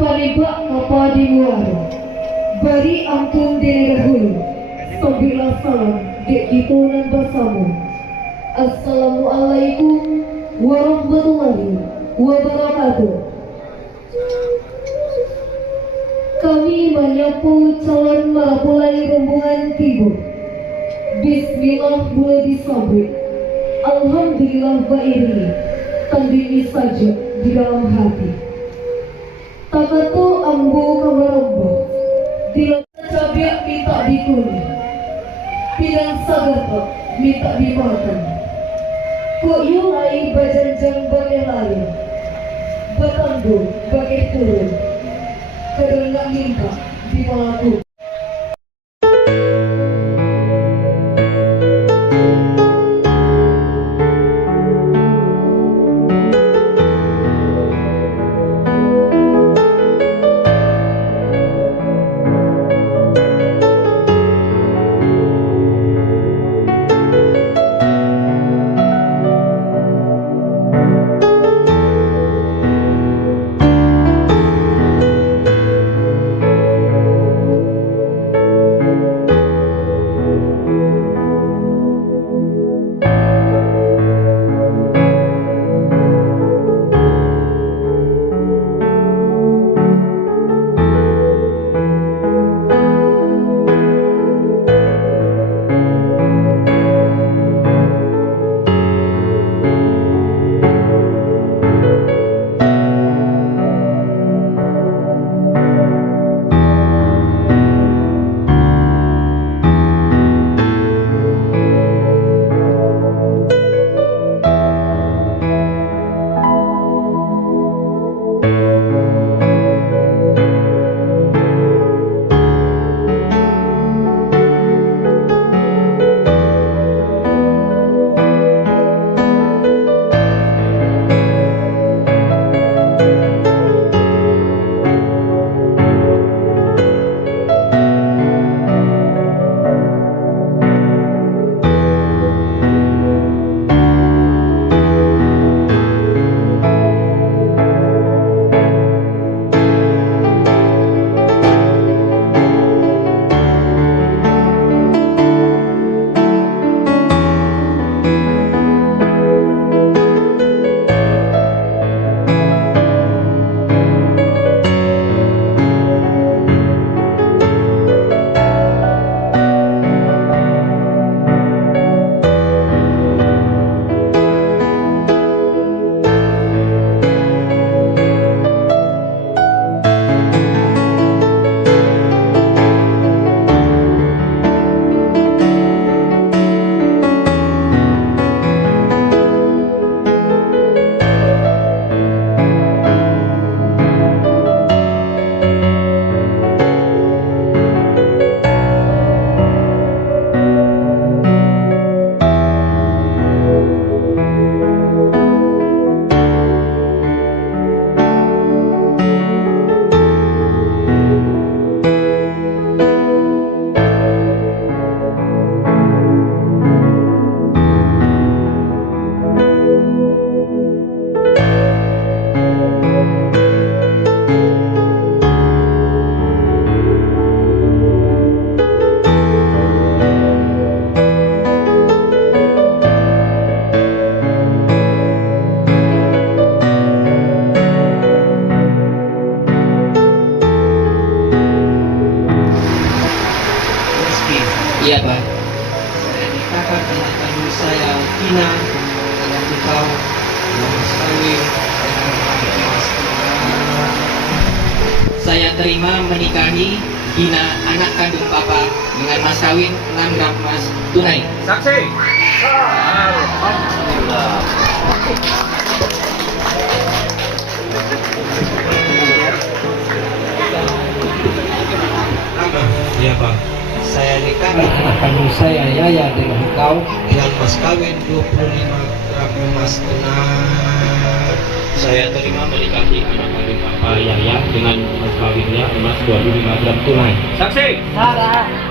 palibak kapadi muara bari ampun dene dahulu sabila salam dek kitunan bersama. Assalamualaikum warahmatullahi wabarakatuh. Kami menyapu calon mempelai rombongan timur. Bismillah boleh disambut. Alhamdulillah ba'iri tandingi saja di dalam hati. Takatu ambo kamaramba dilang cabiak minta dikuni, pinang sagarpa minta dimakan. Kok yulai bajanjang bagai lain, batanggo bagai turun, kadang minta dimalaku. Iya Pak. Saya nikahkan anak kandung saya Tina dengan engkau mas kawin dengan mas. Saya terima menikahi Dina anak kandung Papa dengan mas kawin 6 gram emas tunai. Saksi. Alhamdulillah. Iya Pak. Saya nikahkan anak kandung saya Yaya dengan engkau dengan mas kawin 25 gram emas tunai. Saya terima menikahi anak kandung Papa Yaya dengan mas kawinnya emas 25 gram tunai. Saksi. Sarah.